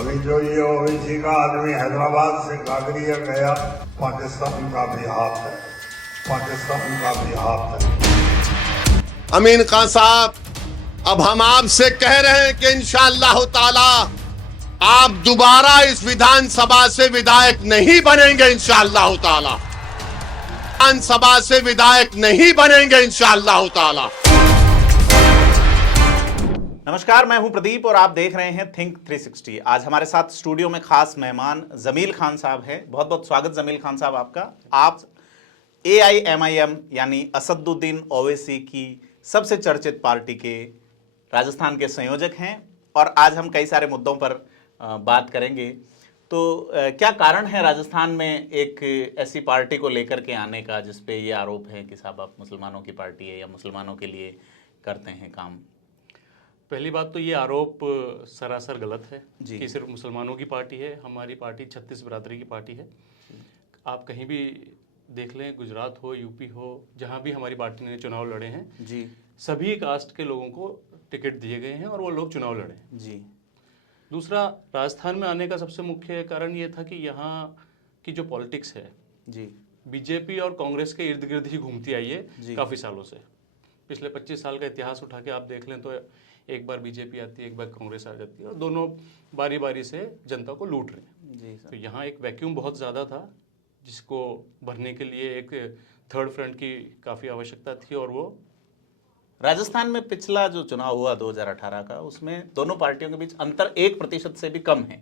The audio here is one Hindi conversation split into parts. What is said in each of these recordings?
अभी जो ये ओवैसी का आदमी हैदराबाद से कागरिया गया, पाकिस्तान का भी हाथ है, पाकिस्तान का भी हाथ है। अमीन खान साहब, अब हम आपसे कह रहे हैं कि इंशाअल्लाह ताला आप दोबारा इस विधानसभा से विधायक नहीं बनेंगे। इंशाअल्लाह ताला विधानसभा से विधायक नहीं बनेंगे इंशाअल्लाह ताला। नमस्कार, मैं हूं प्रदीप और आप देख रहे हैं थिंक 360। आज हमारे साथ स्टूडियो में खास मेहमान जमील खान साहब हैं। बहुत बहुत स्वागत जमील खान साहब आपका। आप AIMIM यानी असदुद्दीन ओवैसी की सबसे चर्चित पार्टी के राजस्थान के संयोजक हैं और आज हम कई सारे मुद्दों पर बात करेंगे। तो क्या कारण है राजस्थान में एक ऐसी पार्टी को लेकर के आने का जिसपे ये आरोप है कि साहब आप मुसलमानों की पार्टी है या मुसलमानों के लिए करते हैं काम? पहली बात तो ये आरोप सरासर गलत है जी। कि सिर्फ मुसलमानों की पार्टी है। हमारी पार्टी 36 बिरादरी की पार्टी है। आप कहीं भी देख लें, गुजरात हो, यूपी हो, जहाँ भी हमारी पार्टी ने चुनाव लड़े हैं जी सभी कास्ट के लोगों को टिकट दिए गए हैं और वो लोग चुनाव लड़े। जी दूसरा, राजस्थान में आने का सबसे मुख्य कारण ये था कि यहाँ की जो पॉलिटिक्स है जी बीजेपी और कांग्रेस के इर्द गिर्द ही घूमती आई जी। है काफ़ी सालों से। पिछले 25 साल का इतिहास उठा के आप देख लें तो एक बार बीजेपी आती है, एक बार कांग्रेस आ जाती है और दोनों बारी बारी से जनता को लूट रहे हैं। जी तो सर। यहाँ एक वैक्यूम बहुत ज़्यादा था जिसको भरने के लिए एक थर्ड फ्रंट की काफ़ी आवश्यकता थी और वो राजस्थान में पिछला जो चुनाव हुआ 2018 का, उसमें दोनों पार्टियों के बीच अंतर 1% से भी कम है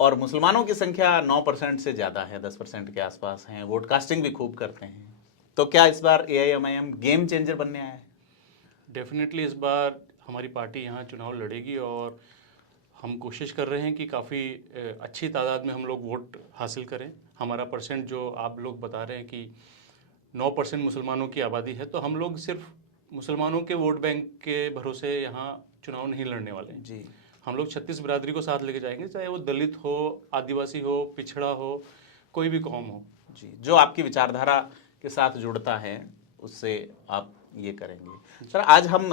और मुसलमानों की संख्या 9% से ज़्यादा है, 10% के आसपास हैं। वोट कास्टिंग भी खूब करते हैं। तो क्या इस बार AIMIM गेम चेंजर बनने आया है? डेफिनेटली इस बार हमारी पार्टी यहाँ चुनाव लड़ेगी और हम कोशिश कर रहे हैं कि काफ़ी अच्छी तादाद में हम लोग वोट हासिल करें। हमारा परसेंट जो आप लोग बता रहे हैं कि 9% मुसलमानों की आबादी है, तो हम लोग सिर्फ मुसलमानों के वोट बैंक के भरोसे यहाँ चुनाव नहीं लड़ने वाले हैं। जी। हम लोग 36 बिरादरी को साथ लेके जाएंगे, चाहे वो दलित हो, आदिवासी हो, पिछड़ा हो, कोई भी कौम हो। जी, जो आपकी विचारधारा के साथ जुड़ता है उससे आप ये करेंगे। सर, आज हम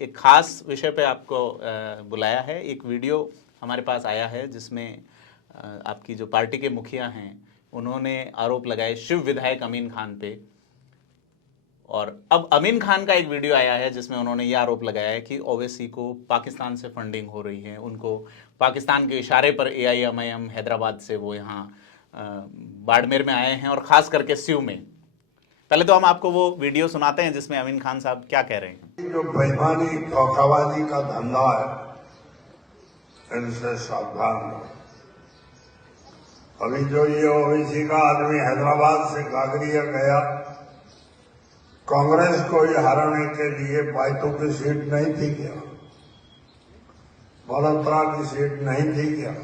एक खास विषय पे आपको बुलाया है। एक वीडियो हमारे पास आया है जिसमें आपकी जो पार्टी के मुखिया हैं उन्होंने आरोप लगाए शिव विधायक अमीन खान पे, और अब अमीन खान का एक वीडियो आया है जिसमें उन्होंने ये आरोप लगाया है कि ओवैसी को पाकिस्तान से फंडिंग हो रही है। उनको पाकिस्तान के इशारे पर AIMIM हैदराबाद से वो यहाँ बाड़मेर में आए हैं और ख़ास करके स्यू में। पहले तो हम आपको वो वीडियो सुनाते हैं जिसमें अमीन खान साहब क्या कह रहे हैं। जो बेईमानी धोखाबाजी का धंधा है, इनसे सावधान रहो। अभी जो ये ओवैसी का आदमी हैदराबाद से कागरिया गया, कांग्रेस को ये हराने के लिए बाइतों की सीट नहीं थी क्या, बड़ोदरा की सीट नहीं थी क्या,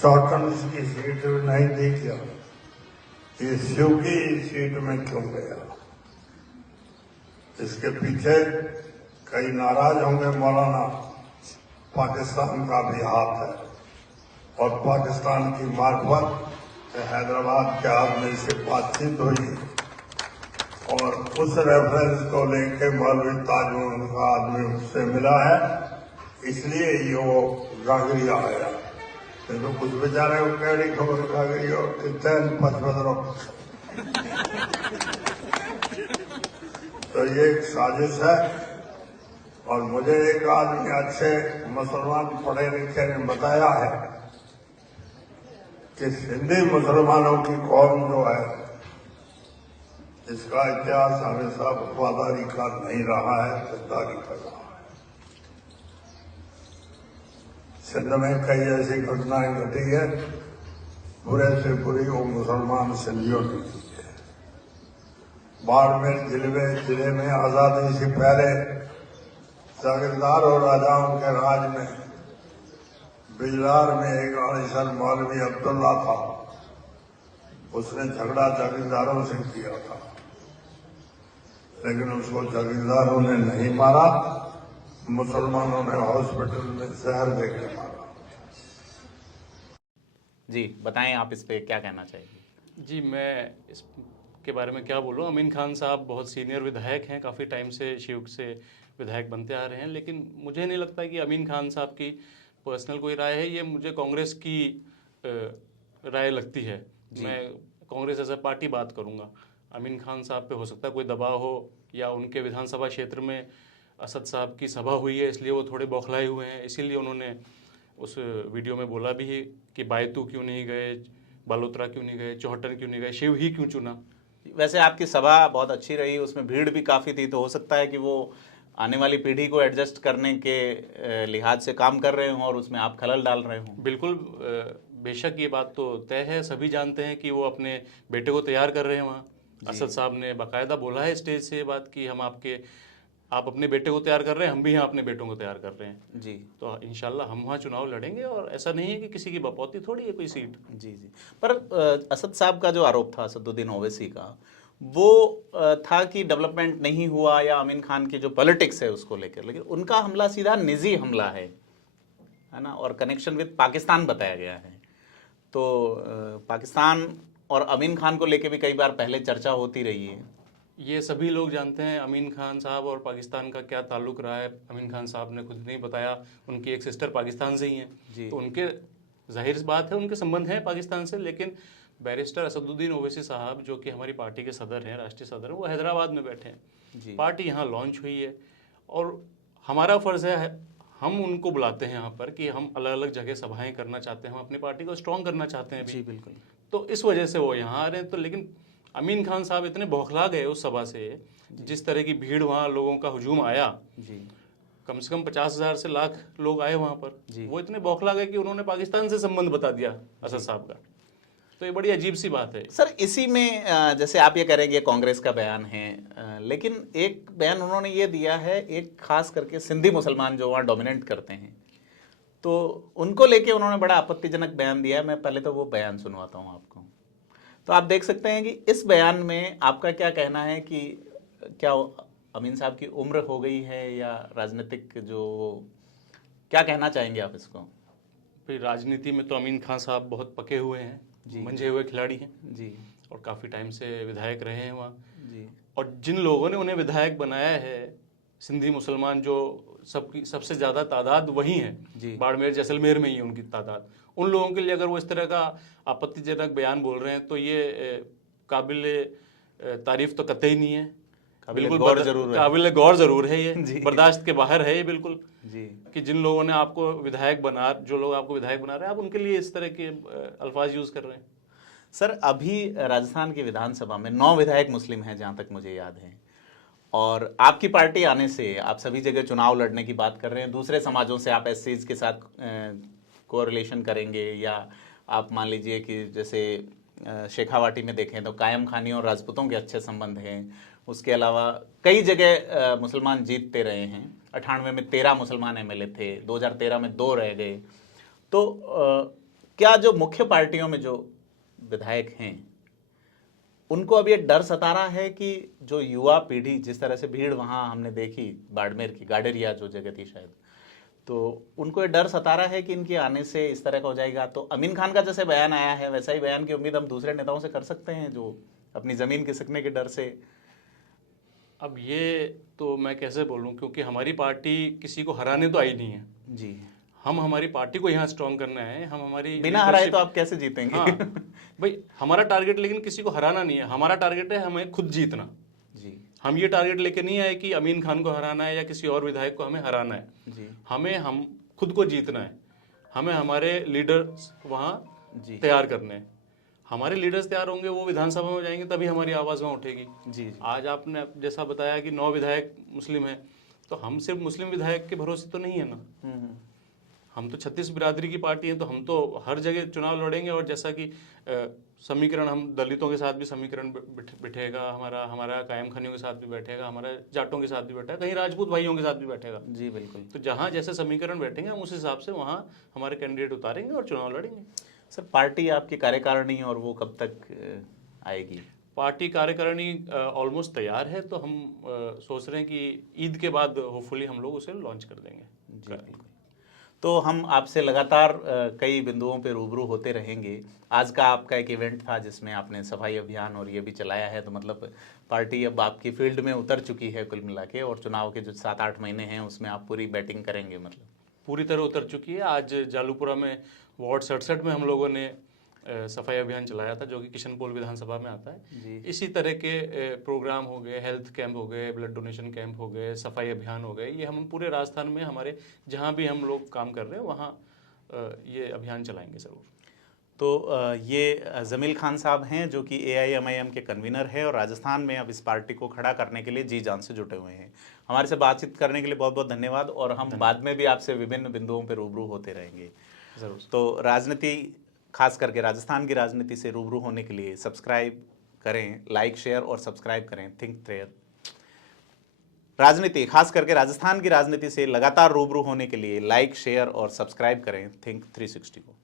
चौटन्स की सीट नहीं थी क्या, ये स्यू की सीट में क्यों गया? इसके पीछे कई नाराज होंगे मौलाना, पाकिस्तान का भी हाथ है और पाकिस्तान की मार्फत हैदराबाद के आदमी से बातचीत हुई और उस रेफरेंस को लेके मौलवी ताजमल का आदमी उससे मिला है, इसलिए ये वो कागरिया आया। तो कुछ बेचारे को कह रही खबर कागरिया और कितने पचपदरों। तो ये एक साजिश है और मुझे एक आदमी अच्छे मुसलमान पढ़े लिखे ने बताया है कि सिंधी मुसलमानों की कौम जो है इसका इतिहास हमेशा वफादारी का नहीं रहा है, गद्दारी का रहा है। सिंध में कई ऐसी घटनाएं घटी है, बुरे से बुरी वो मुसलमान सिंधियों की की है। बाड़मेर जिले में आजादी से पहले जागीरदार और राजाओं के राज में बिजलार में एक आलिशान मौलवी अब्दुल्ला था। उसने झगड़ा जागीरदारों से किया था, लेकिन उसको जागीरदारों ने नहीं मारा, मुसलमानों ने हॉस्पिटल में जहर देकर मारा। जी बताएं, आप इस पे क्या कहना चाहिए? जी, मैं इसके बारे में क्या बोलूँ। अमीन खान साहब बहुत सीनियर विधायक हैं, काफ़ी टाइम से शिव से विधायक बनते आ रहे हैं, लेकिन मुझे नहीं लगता कि अमीन खान साहब की पर्सनल कोई राय है, ये मुझे कांग्रेस की राय लगती है। मैं कांग्रेस एज ए पार्टी बात करूंगा। अमीन खान साहब पे हो सकता है कोई दबाव हो, या उनके विधानसभा क्षेत्र में असद साहब की सभा हुई है इसलिए वो थोड़े बौखलाए हुए हैं, इसीलिए उन्होंने उस वीडियो में बोला भी है कि बायतू क्यों नहीं गए, बालोतरा क्यों नहीं गए, चौहटन क्यों नहीं गए, शिव ही क्यों चुना। वैसे आपकी सभा बहुत अच्छी रही, उसमें भीड़ भी काफ़ी थी, तो हो सकता है कि वो आने वाली पीढ़ी को एडजस्ट करने के लिहाज से काम कर रहे हों और उसमें आप खलल डाल रहे हों। बिल्कुल, बेशक ये बात तो तय है, सभी जानते हैं कि वो अपने बेटे को तैयार कर रहे हैं वहाँ। असद साहब ने बाकायदा बोला है स्टेज से ये बात कि आप अपने बेटे को तैयार कर रहे हैं, हम भी यहाँ अपने बेटों को तैयार कर रहे हैं जी। तो इंशाल्लाह हम वहाँ चुनाव लड़ेंगे, और ऐसा नहीं है कि किसी की बपौती थोड़ी है कोई सीट। जी जी। पर असद साहब का जो आरोप था, असदुद्दीन ओवैसी का, वो था कि डेवलपमेंट नहीं हुआ या अमीन खान की जो पॉलिटिक्स है उसको लेकर, लेकिन उनका हमला सीधा निजी हमला है ना, और कनेक्शन विद पाकिस्तान बताया गया है। तो पाकिस्तान और अमीन खान को लेकर भी कई बार पहले चर्चा होती रही है। ये सभी लोग जानते हैं अमीन खान साहब और पाकिस्तान का क्या ताल्लुक रहा है। अमीन खान साहब ने खुद नहीं बताया, उनकी एक सिस्टर पाकिस्तान से ही हैं, तो उनके जाहिर बात है उनके संबंध हैं पाकिस्तान से। लेकिन बैरिस्टर असदुद्दीन ओवैसी साहब जो कि हमारी पार्टी के सदर हैं, राष्ट्रीय सदर हैं, वो हैदराबाद में बैठे हैं। पार्टी यहाँ लॉन्च हुई है और हमारा फ़र्ज़ है, हम उनको बुलाते हैं यहाँ पर कि हम अलग अलग जगह सभाएं करना चाहते हैं, हम अपनी पार्टी को स्ट्रॉन्ग करना चाहते हैं। जी बिल्कुल। तो इस वजह से वो यहाँ आ रहे हैं। तो लेकिन अमीन खान साहब इतने बौखला गए उस सभा से, जिस तरह की भीड़ वहाँ लोगों का हुजूम आया, जी कम से कम 50,000 से लाख लोग आए वहाँ पर, वो इतने बौखला गए कि उन्होंने पाकिस्तान से संबंध बता दिया असद साहब का। तो ये बड़ी अजीब सी बात है सर। इसी में जैसे आप ये करेंगे कांग्रेस का बयान है, लेकिन एक बयान उन्होंने ये दिया है, एक खास करके सिंधी मुसलमान जो वहाँ डोमिनेट करते हैं, तो उनको लेके उन्होंने बड़ा आपत्तिजनक बयान दिया है। मैं पहले तो वो बयान सुनवाता हूँ आपको, तो आप देख सकते हैं कि इस बयान में आपका क्या कहना है कि क्या अमीन साहब की उम्र हो गई है या राजनीतिक जो, क्या कहना चाहेंगे आप इसको? फिर राजनीति में तो अमीन खान साहब बहुत पके हुए हैं, मंझे हुए खिलाड़ी हैं जी, और काफ़ी टाइम से विधायक रहे हैं वहाँ जी। और जिन लोगों ने उन्हें विधायक बनाया है, सिंधी मुसलमान जो सबसे ज़्यादा तादाद वही है, बाड़मेर जैसलमेर में ही उनकी तादाद। उन लोगों के लिए अगर वो इस तरह का आपत्तिजनक बयान बोल रहे हैं तो ये काबिल तारीफ तो कतई नहीं है, बिल्कुल काबिल गौर जरूर है, ये बर्दाश्त के बाहर है ये बिल्कुल जी। कि जिन लोगों ने आपको विधायक जो लोग आपको विधायक बना रहे हैं, आप उनके लिए इस तरह के अल्फाज यूज कर रहे हैं। सर अभी राजस्थान की विधानसभा में 9 विधायक मुस्लिम हैं जहां तक मुझे याद है, और आपकी पार्टी आने से आप सभी जगह चुनाव लड़ने की बात कर रहे हैं। दूसरे समाजों से आप एससीज के साथ कोरिलेशन करेंगे, या आप मान लीजिए कि जैसे शेखावाटी में देखें तो कायम खानी और राजपूतों के अच्छे संबंध हैं। उसके अलावा कई जगह मुसलमान जीतते रहे हैं। 98 में 13 मुसलमान एमएलए थे, 2013 में 2 रह गए। तो क्या जो मुख्य पार्टियों में जो विधायक हैं उनको अब ये डर सता रहा है कि जो युवा पीढ़ी, जिस तरह से भीड़ वहाँ हमने देखी बाड़मेर की, गाडेरिया जो जगह थी शायद, तो उनको ये डर सता रहा है कि इनके आने से इस तरह का हो जाएगा? तो अमीन खान का जैसे बयान आया है वैसा ही बयान की उम्मीद हम दूसरे नेताओं से कर सकते हैं जो अपनी ज़मीन खिसकने के डर से? अब ये तो मैं कैसे बोलूँ, क्योंकि हमारी पार्टी किसी को हराने तो आई नहीं है जी। हम हमारी पार्टी को यहाँ स्ट्रॉन्ग करना है। हम हमारी बिना हराए तो आप कैसे जीतेंगे? हाँ भाई, हमारा टारगेट लेकिन किसी को हराना नहीं है, हमारा टारगेट है हमें खुद जीतना जी। हम ये टारगेट लेके नहीं आए कि अमीन खान को हराना है या किसी और विधायक को हमें हराना है जी। हम खुद को जीतना है। हमें हमारे लीडर्स वहाँ तैयार करने हैं। हमारे लीडर्स तैयार होंगे, वो विधानसभा में जाएंगे, तभी हमारी आवाज़ वहाँ उठेगी जी। आज आपने जैसा बताया कि 9 विधायक मुस्लिम हैं, तो हम सिर्फ मुस्लिम विधायक के भरोसे तो नहीं है ना। हम तो 36 बिरादरी की पार्टी है, तो हम तो हर जगह चुनाव लड़ेंगे। और जैसा कि समीकरण, हम दलितों के साथ भी समीकरण बैठेगा, हमारा कायम खानियों के साथ भी बैठेगा, हमारा जाटों के साथ भी बैठेगा, कहीं राजपूत भाइयों के साथ भी बैठेगा जी। बिल्कुल। तो जहाँ जैसे समीकरण बैठेंगे हम उस हिसाब से वहाँ हमारे कैंडिडेट उतारेंगे और चुनाव लड़ेंगे। सर पार्टी आपकी कार्यकारिणी और वो कब तक आएगी? पार्टी कार्यकारिणी ऑलमोस्ट तैयार है, तो हम सोच रहे हैं कि ईद के बाद होपफुली हम लोग उसे लॉन्च कर देंगे। जी बिल्कुल। तो हम आपसे लगातार कई बिंदुओं पे रूबरू होते रहेंगे। आज का आपका एक इवेंट था जिसमें आपने सफाई अभियान और ये भी चलाया है, तो मतलब पार्टी अब आपकी फील्ड में उतर चुकी है कुल मिला के, और चुनाव के जो 7-8 महीने हैं उसमें आप पूरी बैटिंग करेंगे मतलब। पूरी तरह उतर चुकी है। आज जालूपुरा में वार्ड 67 में हम लोगों ने सफाई अभियान चलाया था, जो कि किशनपोल विधानसभा में आता है। इसी तरह के प्रोग्राम हो गए, हेल्थ कैंप हो गए, ब्लड डोनेशन कैंप हो गए, सफाई अभियान हो गए, ये हम पूरे राजस्थान में हमारे जहाँ भी हम लोग काम कर रहे हैं वहाँ ये अभियान चलाएंगे ज़रूर। तो ये जमील खान साहब हैं जो कि AIMIM के कन्वीनर है और राजस्थान में अब इस पार्टी को खड़ा करने के लिए जी जान से जुटे हुए हैं। हमारे से बातचीत करने के लिए बहुत बहुत धन्यवाद, और हम बाद में भी आपसे विभिन्न बिंदुओं पर रूबरू होते रहेंगे ज़रूर। तो राजनीति, खास करके राजस्थान की राजनीति से रूबरू होने के लिए सब्सक्राइब करें, लाइक शेयर और सब्सक्राइब करें थिंक थ्रेड। राजनीति, खास करके राजस्थान की राजनीति से लगातार रूबरू होने के लिए लाइक शेयर और सब्सक्राइब करें थिंक 360 को।